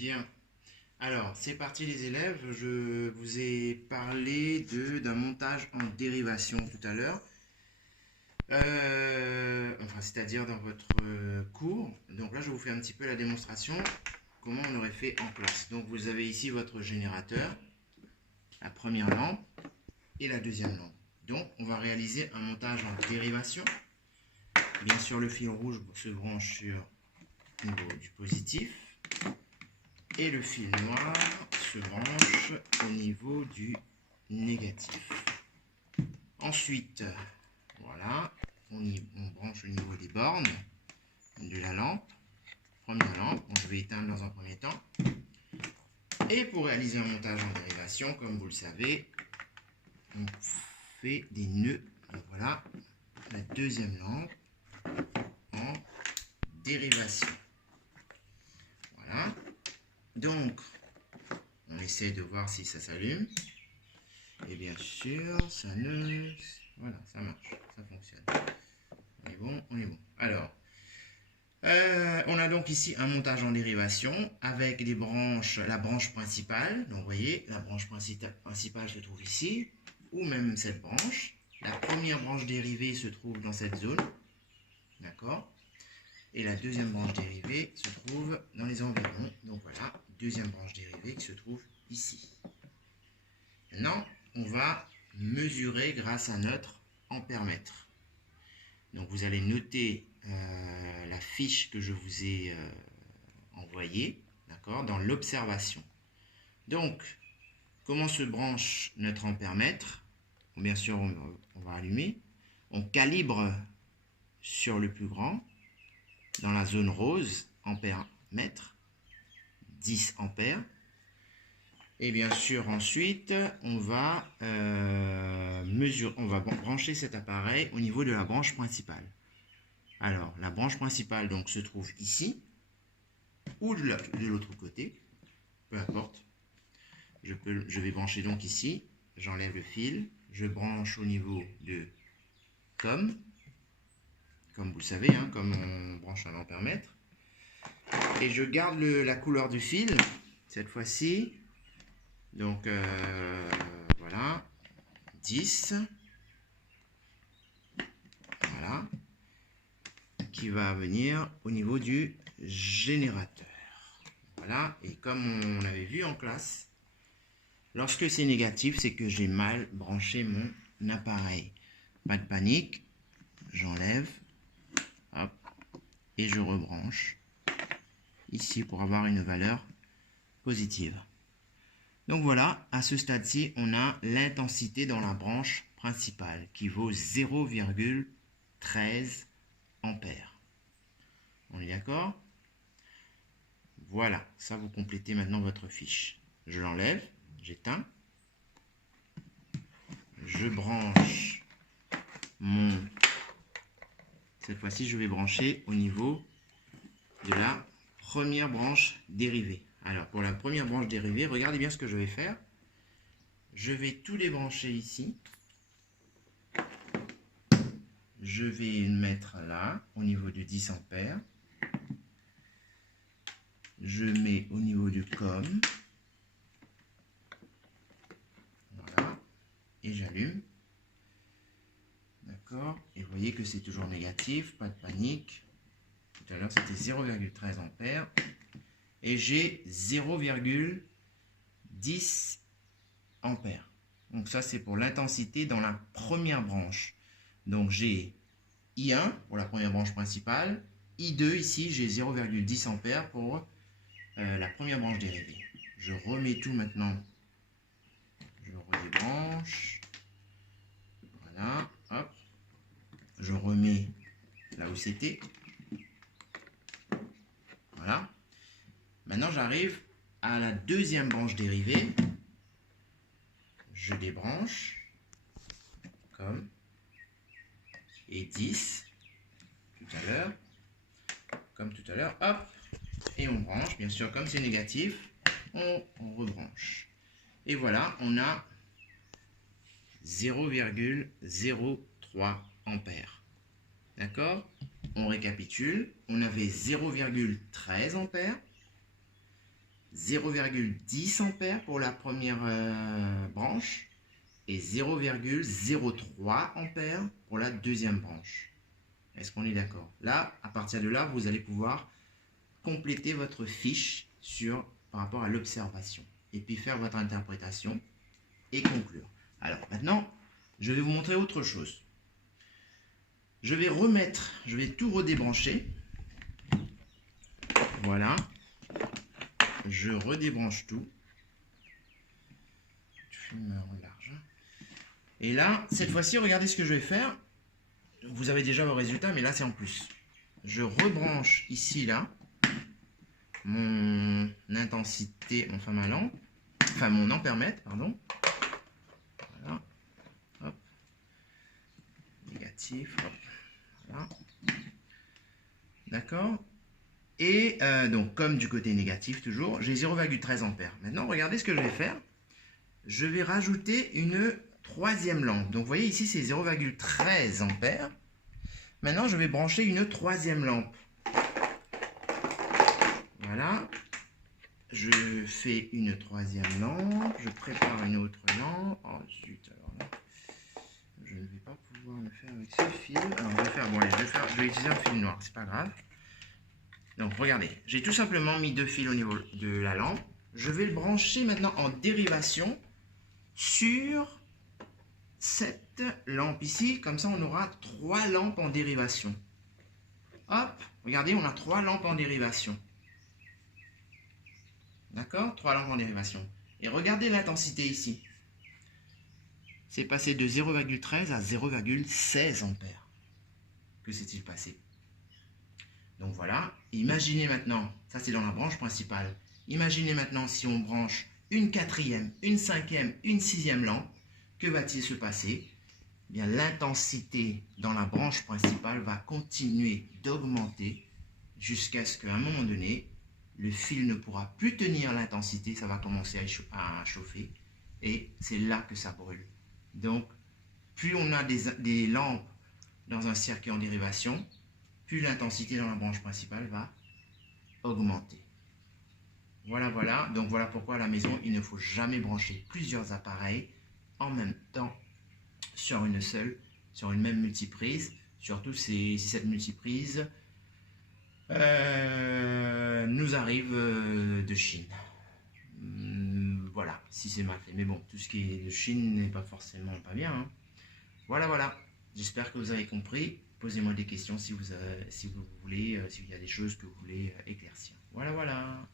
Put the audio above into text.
Bien. Alors, c'est parti les élèves. Je vous ai parlé d'un montage en dérivation tout à l'heure. Enfin, c'est-à-dire dans votre cours. Donc là, je vous fais un petit peu la démonstration, comment on aurait fait en classe. Donc, vous avez ici votre générateur, la première lampe et la deuxième lampe. Donc, on va réaliser un montage en dérivation. Bien sûr, le fil rouge se branche sur le niveau du positif. Et le fil noir se branche au niveau du négatif. Ensuite, voilà, on branche au niveau des bornes de la lampe. Première lampe, je vais éteindre dans un premier temps. Et pour réaliser un montage en dérivation, comme vous le savez, on fait des nœuds. Donc voilà, la deuxième lampe en dérivation. Voilà. Donc, on essaie de voir si ça s'allume. Et bien sûr, ça ne... Voilà, ça marche, ça fonctionne. On est bon, on est bon. Alors, on a donc ici un montage en dérivation avec des branches, la branche principale. Donc, vous voyez, la branche principale se trouve ici, ou même cette branche. La première branche dérivée se trouve dans cette zone. D'accord? Et la deuxième branche dérivée se trouve dans les environs. Donc voilà, deuxième branche dérivée qui se trouve ici. Maintenant, on va mesurer grâce à notre ampère-mètre. Donc vous allez noter la fiche que je vous ai envoyée, d'accord, dans l'observation. Donc, comment se branche notre ampère-mètre? Bien sûr, on va allumer. On calibre sur le plus grand, dans la zone rose, ampère-mètre, 10 ampères. Et bien sûr, ensuite, on va brancher cet appareil au niveau de la branche principale. Alors, la branche principale donc, se trouve ici, ou de l'autre côté, peu importe. Je vais brancher donc ici, j'enlève le fil, je branche au niveau de comme vous le savez, hein, comme on branche un ampère-mètre. Et je garde la couleur du fil, cette fois-ci. Donc, voilà, 10, voilà, qui va venir au niveau du générateur. Voilà, et comme on avait vu en classe, lorsque c'est négatif, c'est que j'ai mal branché mon appareil. Pas de panique, j'enlève, hop, et je rebranche ici pour avoir une valeur positive. Donc voilà, à ce stade-ci, on a l'intensité dans la branche principale qui vaut 0,13 ampères. On est d'accord? Voilà, ça vous complétez maintenant votre fiche. Je l'enlève, j'éteins. Je branche mon... Cette fois-ci, je vais brancher au niveau de la première branche dérivée. Alors, pour la première branche dérivée, regardez bien ce que je vais faire. Je vais tout débrancher ici. Je vais le mettre là, au niveau de 10 ampères. Je mets au niveau du COM. Voilà. Et j'allume. D'accord. Et vous voyez que c'est toujours négatif, pas de panique. Tout à l'heure, c'était 0,13 ampères. Et j'ai 0,10 ampères. Donc ça, c'est pour l'intensité dans la première branche. Donc j'ai I1 pour la première branche principale. I2 ici, j'ai 0,10 ampères pour la première branche dérivée. Je remets tout maintenant. Je redébranche. Voilà, hop. Je remets là où c'était. Voilà. Maintenant, j'arrive à la deuxième branche dérivée. Je débranche, comme, et 10, tout à l'heure, comme tout à l'heure, hop, et on branche, bien sûr, comme c'est négatif, on rebranche. Et voilà, on a 0,03 ampères. D'accord? On récapitule, on avait 0,13 ampères, 0,10 ampères pour la première branche et 0,03 ampères pour la deuxième branche. Est-ce qu'on est d'accord? Là, à partir de là, vous allez pouvoir compléter votre fiche par rapport à l'observation et puis faire votre interprétation et conclure. Alors maintenant, je vais vous montrer autre chose. Je vais tout redébrancher. Voilà. Je redébranche tout. Fumeur large. Et là, cette fois-ci, regardez ce que je vais faire. Vous avez déjà vos résultats, mais là, c'est en plus. Je rebranche ici, là, mon intensité, enfin ma lampe, enfin mon ampèremètre, pardon. Voilà. Hop. Négatif. Hop. Voilà. D'accord. Et donc, comme du côté négatif toujours, j'ai 0,13 ampères. Maintenant, regardez ce que je vais faire. Je vais rajouter une troisième lampe. Donc, vous voyez ici, c'est 0,13 ampères. Maintenant, je vais brancher une troisième lampe. Voilà. Je fais une troisième lampe. Je prépare une autre lampe. Oh, zut, alors là, je ne vais pas pouvoir le faire avec ce fil. Alors, je vais utiliser un fil noir, c'est pas grave. Donc, regardez, j'ai tout simplement mis deux fils au niveau de la lampe. Je vais le brancher maintenant en dérivation sur cette lampe ici. Comme ça, on aura 3 lampes en dérivation. Hop, regardez, on a 3 lampes en dérivation. D'accord? 3 lampes en dérivation. Et regardez l'intensité ici. C'est passé de 0,13 à 0,16 ampères. Que s'est-il passé? Donc voilà, imaginez maintenant, ça c'est dans la branche principale, imaginez maintenant si on branche une quatrième, une cinquième, une sixième lampe, que va-t-il se passer? Eh bien, l'intensité dans la branche principale va continuer d'augmenter jusqu'à ce qu'à un moment donné, le fil ne pourra plus tenir l'intensité, ça va commencer à chauffer et c'est là que ça brûle. Donc, plus on a des lampes dans un circuit en dérivation, plus l'intensité dans la branche principale va augmenter. Voilà, voilà. Donc voilà pourquoi à la maison, il ne faut jamais brancher plusieurs appareils en même temps sur une même multiprise. Surtout si cette multiprise nous arrive de Chine. Voilà, si c'est mal fait. Mais bon, tout ce qui est de Chine n'est pas forcément pas bien. Hein. Voilà, voilà. J'espère que vous avez compris. Posez-moi des questions si vous voulez, s'il y a des choses que vous voulez éclaircir. Voilà, voilà.